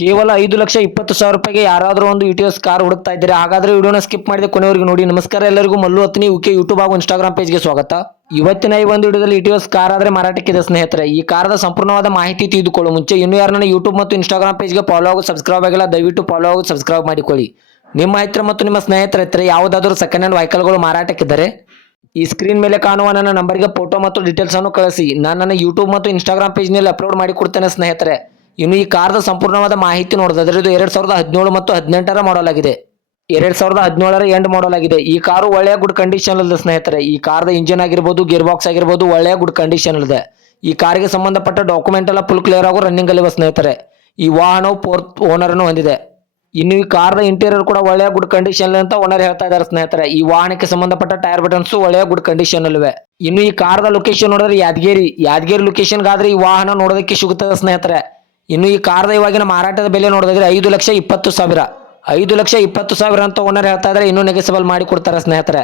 ಕೇವಲ 5,20,000 ರೂಪಾಯಿಗೆ ಯಾರಾದರೂ ಒಂದು ಇಟಿಯೋಸ್ ಕಾರ್ ಹುಡುಕ್ತಾ ಇದ್ದೀರಾ? ಹಾಗಾದ್ರೆ ವಿಡಿಯೋನ ಸ್ಕಿಪ್ ಮಾಡಿದೆ ಕೊನೆವರೆಗೂ ನೋಡಿ. ನಮಸ್ಕಾರ ಎಲ್ಲರಿಗೂ, ಮಲ್ಲು ಹತ್ನಿ ಉಕೆ ಯೂಟ್ಯೂಬ್ ಹಾಗೂ ಇನ್ಸ್ಟಾಗ್ರಾಮ್ ಪೇಜ್ಗೆ ಸ್ವಾಗತ. ಇವತ್ತಿನ ಈ ಒಂದು ವಿಡಿಯೋದಲ್ಲಿ ಇಟಿಯೋಸ್ ಕಾರ್ ಆದ್ರೆ ಮಾರಾಟಕ್ಕಿದೆ ಸ್ನೇಹಿತರೆ. ಈ ಕಾರದ ಸಂಪೂರ್ಣವಾದ ಮಾಹಿತಿ ತಿಳಿದುಕೊಳ್ಳುವ ಮುಂಚೆ ಇನ್ನೂ ಯಾರನ್ನ ಯೂಟ್ಯೂಬ್ ಮತ್ತು ಇನ್ಸ್ಟಾಗ್ರಾಮ್ ಪೇಜ್ಗೆ ಫಾಲೋ ಹಾಗೂ ಸಬ್ಸ್ಕ್ರೈಬ್ ಆಗಿಲ್ಲ, ದಯವಿಟ್ಟು ಫಾಲೋ ಹಾಗೂ ಸಬ್ಸ್ಕ್ರೈಬ್ ಮಾಡಿಕೊಳ್ಳಿ. ನಿಮ್ಮ ಹತ್ರ ಮತ್ತು ನಿಮ್ಮ ಸ್ನೇಹಿತರ ಹತ್ರ ಯಾವುದಾದರೂ ಸೆಕೆಂಡ್ ಹ್ಯಾಂಡ್ ವೆಹಿಕಲ್ಗಳು ಮಾರಾಟಕ್ಕಿದ್ದರೆ ಈ ಸ್ಕ್ರೀನ್ ಮೇಲೆ ಕಾಣುವ ನನ್ನ ನಂಬರ್ಗೆ ಫೋಟೋ ಮತ್ತು ಡೀಟೇಲ್ಸ್ ಅನ್ನು ಕಳಿಸಿ. ನಾನು ನನ್ನ ಯೂಟ್ಯೂಬ್ ಮತ್ತು ಇನ್ಸ್ಟಾಗ್ರಾಮ್ ಪೇಜ್ನಲ್ಲಿ ಅಪ್ಲೋಡ್ ಮಾಡಿ ಕೊಡ್ತೇನೆ ಸ್ನೇಹಿತರೆ. ಇನ್ನು ಈ ಕಾರದ ಸಂಪೂರ್ಣವಾದ ಮಾಹಿತಿ ನೋಡಿದ್ರೆ ಇದು 2017 ಮತ್ತು 18 ಮಾಡಲ್ ಆಗಿದೆ. 2017 ಎಂಡ್ ಮಾಡಲ್ ಆಗಿದೆ. ಈ ಕಾರು ಒಳ್ಳೆಯ ಗುಡ್ ಕಂಡೀಷನ್ ಇದೆ ಸ್ನೇಹಿತರೆ. ಈ ಕಾರದ ಇಂಜಿನ್ ಆಗಿರ್ಬೋದು, ಗೇರ್ ಬಾಕ್ಸ್ ಆಗಿರ್ಬೋದು, ಒಳ್ಳೆಯ ಗುಡ್ ಕಂಡೀಷನ್ ಇದೆ. ಈ ಕಾರಿಗೆ ಸಂಬಂಧಪಟ್ಟ ಡಾಕ್ಯುಮೆಂಟ್ ಎಲ್ಲ ಫುಲ್ ಕ್ಲಿಯರ್ ಆಗೋ ರನ್ನಿಂಗ್ ಅಲ್ಲಿವೆ ಸ್ನೇಹಿತರೆ. ಈ ವಾಹನವು 4th ಓನರ್ ಅನ್ನು ಹೊಂದಿದೆ. ಇನ್ನು ಈ ಕಾರದ ಇಂಟೀರಿಯರ್ ಕೂಡ ಒಳ್ಳೆಯ ಗುಡ್ ಕಂಡೀಷನ್ ಅಂತ ಓನರ್ ಹೇಳ್ತಾ ಇದ್ದಾರೆ ಸ್ನೇಹಿತರೆ. ಈ ವಾಹನಕ್ಕೆ ಸಂಬಂಧಪಟ್ಟ ಟೈರ್ ಬಟನ್ಸ್ ಒಳ್ಳೆಯ ಗುಡ್ ಕಂಡೀಷನ್ ಅಲ್ಲಿವೆ. ಇನ್ನು ಈ ಕಾರದ ಲೊಕೇಶನ್ ನೋಡಿದ್ರೆ ಯಾದಗಿರಿ ಲೊಕೇಶನ್ ಆದ್ರೆ ಈ ವಾಹನ ನೋಡೋದಕ್ಕೆ ಸಿಗುತ್ತದೆ ಸ್ನೇಹಿತರೆ. ಇನ್ನು ಈ ಕಾರದ ಇವಾಗಿನ ಮಾರಾಟದ ಬೆಲೆ ನೋಡಿದ್ರೆ 5,20,000 5,20,000 ಅಂತ ಓನರ್ ಹೇಳ್ತಾ ಇದ್ದಾರೆ. ಇನ್ನೂ ನೆಗೆಸಬಲ್ ಮಾಡಿ ಕೊಡ್ತಾರೆ ಸ್ನೇಹಿತರೆ.